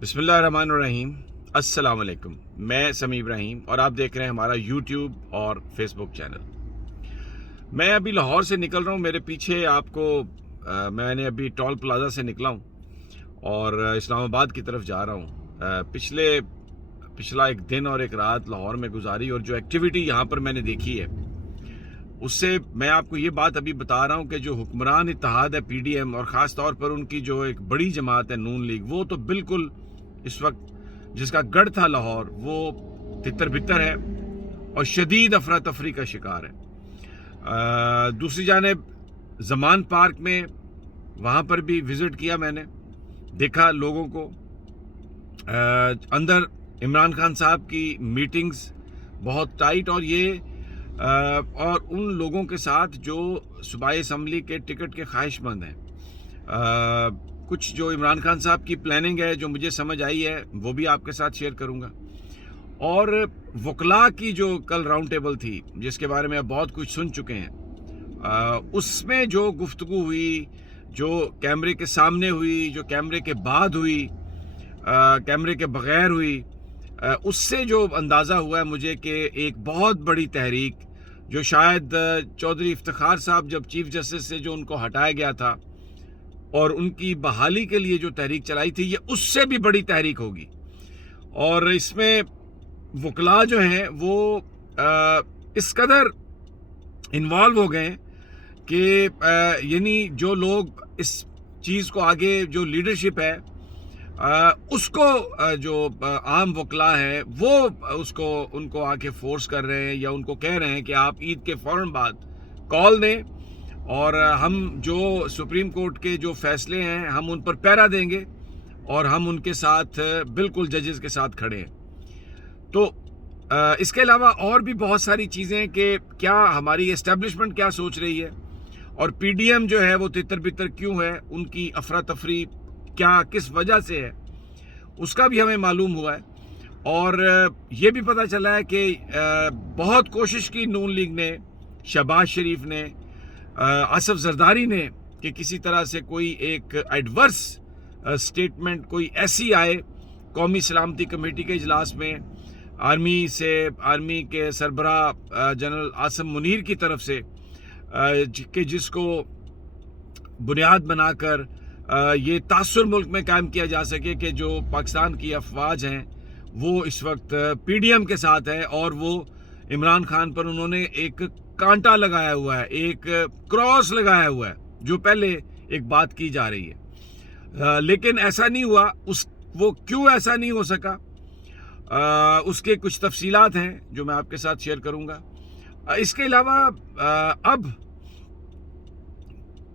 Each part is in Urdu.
بسم اللہ الرحمن الرحیم۔ السلام علیکم، میں سمیع ابراہیم اور آپ دیکھ رہے ہیں ہمارا یوٹیوب اور فیس بک چینل۔ میں ابھی لاہور سے نکل رہا ہوں، میرے پیچھے آپ کو میں نے ابھی ٹول پلازا سے نکلا ہوں اور اسلام آباد کی طرف جا رہا ہوں۔ پچھلا ایک دن اور ایک رات لاہور میں گزاری اور جو ایکٹیویٹی یہاں پر میں نے دیکھی ہے اس سے میں آپ کو یہ بات ابھی بتا رہا ہوں کہ جو حکمران اتحاد ہے پی ڈی ایم اور خاص طور پر ان کی جو ایک بڑی جماعت ہے نون لیگ، وہ تو بالکل اس وقت جس کا گڑھ تھا لاہور وہ تتر بتر ہے اور شدید افراتفری کا شکار ہے۔ دوسری جانب زمان پارک میں وہاں پر بھی وزٹ کیا، میں نے دیکھا لوگوں کو اندر عمران خان صاحب کی میٹنگز بہت ٹائٹ، اور ان لوگوں کے ساتھ جو صوبائی اسمبلی کے ٹکٹ کے خواہش مند ہیں۔ کچھ جو عمران خان صاحب کی پلاننگ ہے جو مجھے سمجھ آئی ہے وہ بھی آپ کے ساتھ شیئر کروں گا، اور وکلاء کی جو کل راؤنڈ ٹیبل تھی جس کے بارے میں آپ بہت کچھ سن چکے ہیں، اس میں جو گفتگو ہوئی، جو کیمرے کے سامنے ہوئی، جو کیمرے کے بعد ہوئی، کیمرے کے بغیر ہوئی، اس سے جو اندازہ ہوا ہے مجھے کہ ایک بہت بڑی تحریک جو شاید چودھری افتخار صاحب جب چیف جسٹس سے جو ان کو ہٹایا گیا تھا اور ان کی بحالی کے لیے جو تحریک چلائی تھی، یہ اس سے بھی بڑی تحریک ہوگی۔ اور اس میں وکلاء جو ہیں وہ اس قدر انوالو ہو گئے کہ یعنی جو لوگ اس چیز کو آگے جو لیڈرشپ ہے اس کو جو عام وکلاء ہیں وہ ان کو آ کے فورس کر رہے ہیں یا ان کو کہہ رہے ہیں کہ آپ عید کے فوراً بعد کال دیں اور ہم جو سپریم کورٹ کے جو فیصلے ہیں ہم ان پر پیرا دیں گے اور ہم ان کے ساتھ بالکل ججز کے ساتھ کھڑے ہیں۔ تو اس کے علاوہ اور بھی بہت ساری چیزیں کہ کیا ہماری اسٹیبلشمنٹ کیا سوچ رہی ہے اور پی ڈی ایم جو ہے وہ تتر بتر کیوں ہے، ان کی افراتفری کیا کس وجہ سے ہے، اس کا بھی ہمیں معلوم ہوا ہے۔ اور یہ بھی پتہ چلا ہے کہ بہت کوشش کی نون لیگ نے، شہباز شریف نے، آصف زرداری نے کہ کسی طرح سے کوئی ایک ایڈورس سٹیٹمنٹ کوئی ایسی آئے قومی سلامتی کمیٹی کے اجلاس میں آرمی کے سربراہ جنرل عاصم منیر کی طرف سے، کہ جس کو بنیاد بنا کر یہ تاثر ملک میں قائم کیا جا سکے کہ جو پاکستان کی افواج ہیں وہ اس وقت پی ڈی ایم کے ساتھ ہے اور وہ عمران خان پر انہوں نے ایک کانٹا لگایا ہوا ہے، ایک کراس لگایا ہوا ہے، جو پہلے ایک بات کی جا رہی ہے، لیکن ایسا نہیں ہوا۔ وہ کیوں ایسا نہیں ہو سکا، اس کے کچھ تفصیلات ہیں جو میں آپ کے ساتھ شیئر کروں گا۔ اس کے علاوہ اب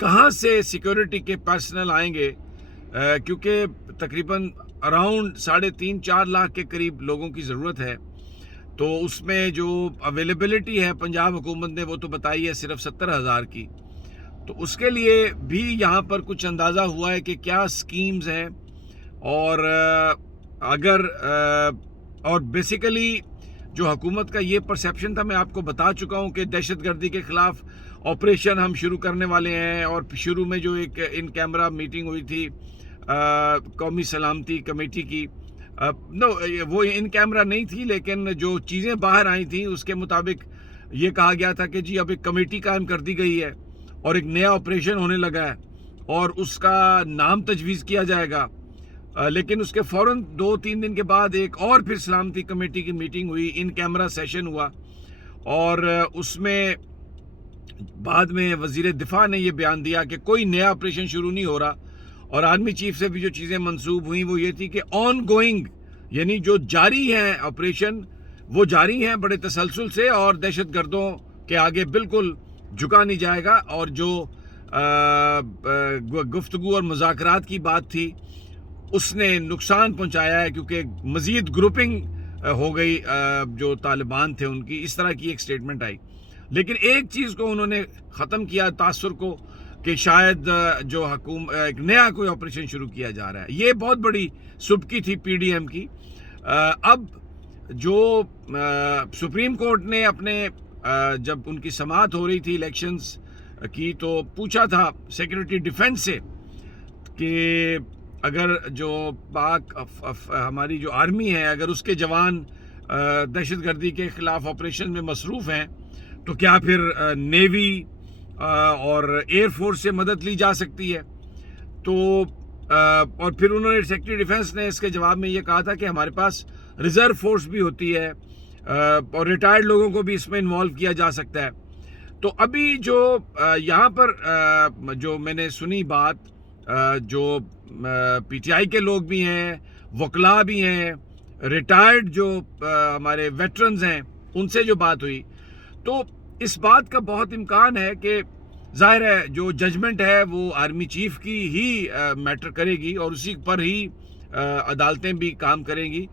کہاں سے سیکیورٹی کے پرسنل آئیں گے، کیونکہ تقریباً اراؤنڈ 3.5-4 لاکھ کے قریب لوگوں کی ضرورت ہے، تو اس میں جو اویلیبلٹی ہے پنجاب حکومت نے وہ تو بتائی ہے صرف 70,000 کی، تو اس کے لیے بھی یہاں پر کچھ اندازہ ہوا ہے کہ کیا سکیمز ہیں اور بیسیکلی جو حکومت کا یہ پرسیپشن تھا، میں آپ کو بتا چکا ہوں کہ دہشت گردی کے خلاف آپریشن ہم شروع کرنے والے ہیں، اور شروع میں جو ایک ان کیمرہ میٹنگ ہوئی تھی قومی سلامتی کمیٹی کی، وہ ان کیمرہ نہیں تھی لیکن جو چیزیں باہر آئی تھیں اس کے مطابق یہ کہا گیا تھا کہ جی اب ایک کمیٹی قائم کر دی گئی ہے اور ایک نیا آپریشن ہونے لگا ہے اور اس کا نام تجویز کیا جائے گا، لیکن اس کے فوراً 2-3 دن کے بعد ایک اور پھر سلامتی کمیٹی کی میٹنگ ہوئی، ان کیمرہ سیشن ہوا، اور اس میں بعد میں وزیر دفاع نے یہ بیان دیا کہ کوئی نیا آپریشن شروع نہیں ہو رہا، اور آرمی چیف سے بھی جو چیزیں منسوب ہوئیں وہ یہ تھی کہ آن گوئنگ، یعنی جو جاری ہیں آپریشن وہ جاری ہیں بڑے تسلسل سے، اور دہشت گردوں کے آگے بالکل جھکا نہیں جائے گا، اور جو گفتگو اور مذاکرات کی بات تھی اس نے نقصان پہنچایا ہے کیونکہ مزید گروپنگ ہو گئی جو طالبان تھے ان کی، اس طرح کی ایک سٹیٹمنٹ آئی۔ لیکن ایک چیز کو انہوں نے ختم کیا تاثر کو کہ شاید جو ایک نیا کوئی آپریشن شروع کیا جا رہا ہے، یہ بہت بڑی سبکی تھی پی ڈی ایم کی۔ اب جو سپریم کورٹ نے اپنے جب ان کی سماعت ہو رہی تھی الیکشنز کی تو پوچھا تھا سیکورٹی ڈیفنس سے کہ اگر جو ہماری جو آرمی ہے اگر اس کے جوان دہشت گردی کے خلاف آپریشن میں مصروف ہیں تو کیا پھر نیوی اور ایئر فورس سے مدد لی جا سکتی ہے؟ تو اور پھر انہوں نے سیکرٹری ڈیفنس نے اس کے جواب میں یہ کہا تھا کہ ہمارے پاس ریزرو فورس بھی ہوتی ہے اور ریٹائرڈ لوگوں کو بھی اس میں انوالو کیا جا سکتا ہے۔ تو ابھی جو یہاں پر جو میں نے سنی بات، جو پی ٹی آئی کے لوگ بھی ہیں، وکلاء بھی ہیں، ریٹائرڈ جو ہمارے ویٹرنز ہیں، ان سے جو بات ہوئی، تو اس بات کا بہت امکان ہے کہ ظاہر ہے جو ججمنٹ ہے وہ آرمی چیف کی ہی میٹر کرے گی اور اسی پر ہی عدالتیں بھی کام کریں گی۔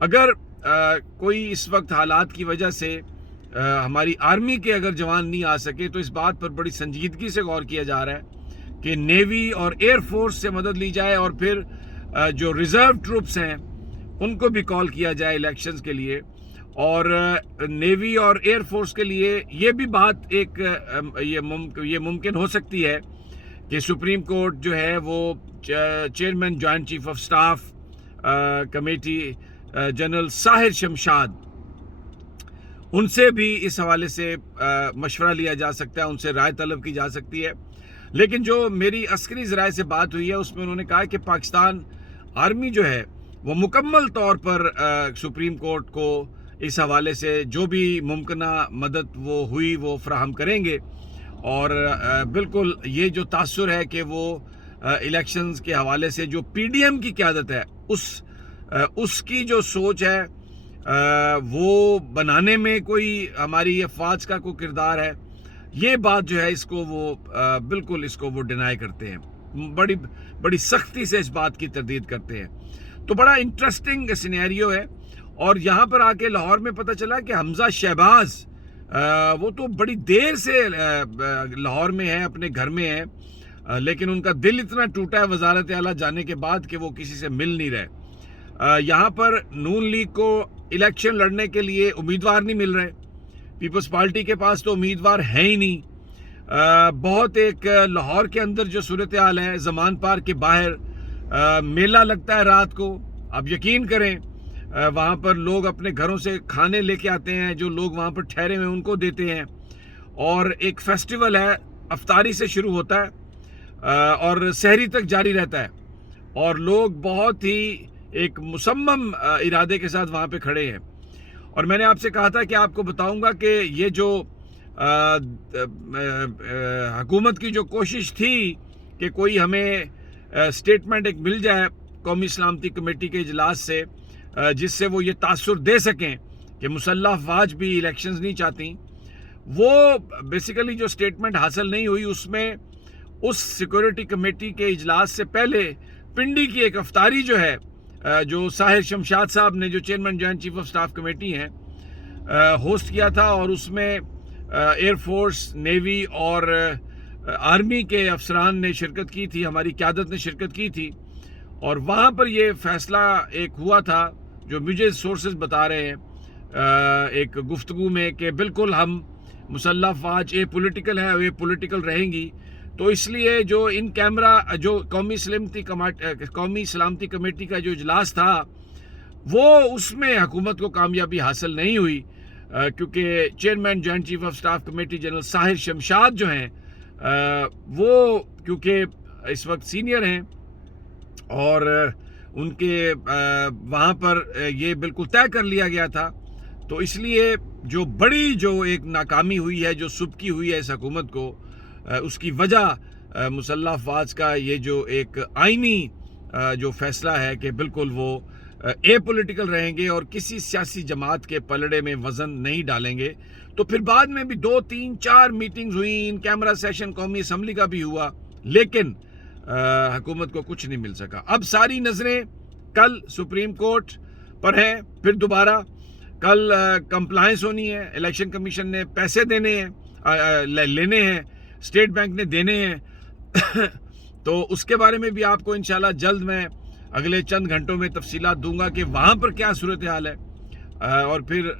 اگر کوئی اس وقت حالات کی وجہ سے ہماری آرمی کے اگر جوان نہیں آ سکے تو اس بات پر بڑی سنجیدگی سے غور کیا جا رہا ہے کہ نیوی اور ایئر فورس سے مدد لی جائے اور پھر جو ریزرو ٹروپس ہیں ان کو بھی کال کیا جائے الیکشنز کے لیے۔ اور نیوی اور ایئر فورس کے لیے یہ بھی بات ایک یہ ممکن ہو سکتی ہے کہ سپریم کورٹ جو ہے وہ chairman joint chief of staff committee general Sahir Shamshad, ان سے بھی اس حوالے سے مشورہ لیا جا سکتا ہے، ان سے رائے طلب کی جا سکتی ہے۔ لیکن جو میری عسکری ذرائع سے بات ہوئی ہے اس میں انہوں نے کہا کہ پاکستان آرمی جو ہے وہ مکمل طور پر سپریم کورٹ کو اس حوالے سے جو بھی ممکنہ مدد وہ ہوئی وہ فراہم کریں گے، اور بالکل یہ جو تاثر ہے کہ وہ الیکشنز کے حوالے سے جو پی ڈی ایم کی قیادت ہے اس کی جو سوچ ہے وہ بنانے میں کوئی ہماری افواج کا کوئی کردار ہے، یہ بات جو ہے اس کو وہ بالکل اس کو وہ ڈینائی کرتے ہیں، بڑی سختی سے اس بات کی تردید کرتے ہیں۔ تو بڑا انٹرسٹنگ سینیریو ہے۔ اور یہاں پر آ کے لاہور میں پتہ چلا کہ حمزہ شہباز وہ تو بڑی دیر سے لاہور میں ہے، اپنے گھر میں ہے، لیکن ان کا دل اتنا ٹوٹا ہے وزارت اعلیٰ جانے کے بعد کہ وہ کسی سے مل نہیں رہے۔ یہاں پر نون لیگ کو الیکشن لڑنے کے لیے امیدوار نہیں مل رہے، پیپلز پارٹی کے پاس تو امیدوار ہیں ہی نہیں۔ بہت ایک لاہور کے اندر جو صورتحال ہے، زمان پارک کے باہر میلہ لگتا ہے رات کو، آپ یقین کریں وہاں پر لوگ اپنے گھروں سے کھانے لے کے آتے ہیں، جو لوگ وہاں پر ٹھہرے ہوئے ان کو دیتے ہیں، اور ایک فیسٹیول ہے، افطاری سے شروع ہوتا ہے اور سحری تک جاری رہتا ہے، اور لوگ بہت ہی ایک مصمم ارادے کے ساتھ وہاں پہ کھڑے ہیں۔ اور میں نے آپ سے کہا تھا کہ آپ کو بتاؤں گا کہ یہ جو حکومت کی جو کوشش تھی کہ کوئی ہمیں سٹیٹمنٹ ایک مل جائے قومی سلامتی کمیٹی کے اجلاس سے، جس سے وہ یہ تاثر دے سکیں کہ مسلح افواج بھی الیکشنز نہیں چاہتی، وہ بیسیکلی جو سٹیٹمنٹ حاصل نہیں ہوئی، اس میں اس سیکورٹی کمیٹی کے اجلاس سے پہلے پنڈی کی ایک افطاری جو ہے، جو ساحر شمشاد صاحب نے، جو chairman joint chief of staff committee ہیں، ہوسٹ کیا تھا، اور اس میں ایئر فورس، نیوی اور آرمی کے افسران نے شرکت کی تھی، ہماری قیادت نے شرکت کی تھی، اور وہاں پر یہ فیصلہ ایک ہوا تھا جو مجھے سورسز بتا رہے ہیں ایک گفتگو میں کہ بالکل ہم مسلح افواج اے پولیٹیکل ہے اور اے پولیٹیکل رہیں گی، تو اس لیے جو ان کیمرہ جو قومی سلامتی کمیٹی کا جو اجلاس تھا وہ اس میں حکومت کو کامیابی حاصل نہیں ہوئی، کیونکہ chairman joint chief of staff committee general Sahir Shamshad جو ہیں وہ کیونکہ اس وقت سینئر ہیں اور ان کے وہاں پر یہ بالکل طے کر لیا گیا تھا، تو اس لیے جو بڑی جو ایک ناکامی ہوئی ہے، جو سبکی ہوئی ہے اس حکومت کو، اس کی وجہ مسلح افواج کا یہ جو ایک آئینی جو فیصلہ ہے کہ بالکل وہ اے پولیٹیکل رہیں گے اور کسی سیاسی جماعت کے پلڑے میں وزن نہیں ڈالیں گے۔ تو پھر بعد میں بھی 2 3 4 میٹنگز ہوئیں، ان کیمرہ سیشن قومی اسمبلی کا بھی ہوا، لیکن حکومت کو کچھ نہیں مل سکا۔ اب ساری نظریں کل سپریم کورٹ پر ہیں، پھر دوبارہ کل کمپلائنس ہونی ہے، الیکشن کمیشن نے پیسے دینے ہیں، لینے ہیں، اسٹیٹ بینک نے دینے ہیں تو اس کے بارے میں بھی آپ کو انشاءاللہ جلد میں اگلے چند گھنٹوں میں تفصیلات دوں گا کہ وہاں پر کیا صورتحال ہے، اور پھر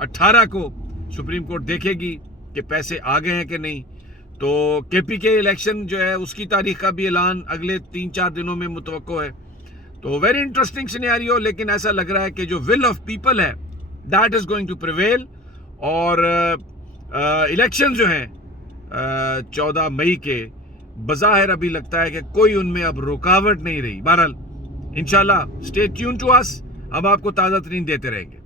18 کو سپریم کورٹ دیکھے گی کہ پیسے آ گئے ہیں کہ نہیں۔ تو کے پی کے الیکشن جو ہے اس کی تاریخ کا بھی اعلان اگلے 3-4 دنوں میں متوقع ہے. تو ویری انٹرسٹنگ سینیریو, لیکن ایسا لگ رہا ہے کہ جو ول آف پیپل ہے that is going to prevail, اور الیکشن جو ہیں 14 مئی کے بظاہر ابھی لگتا ہے کہ کوئی ان میں اب رکاوٹ نہیں رہی. بہرحال انشاءاللہ اسٹے ٹیون ٹو اس, اب آپ کو تازہ ترین دیتے رہیں گے.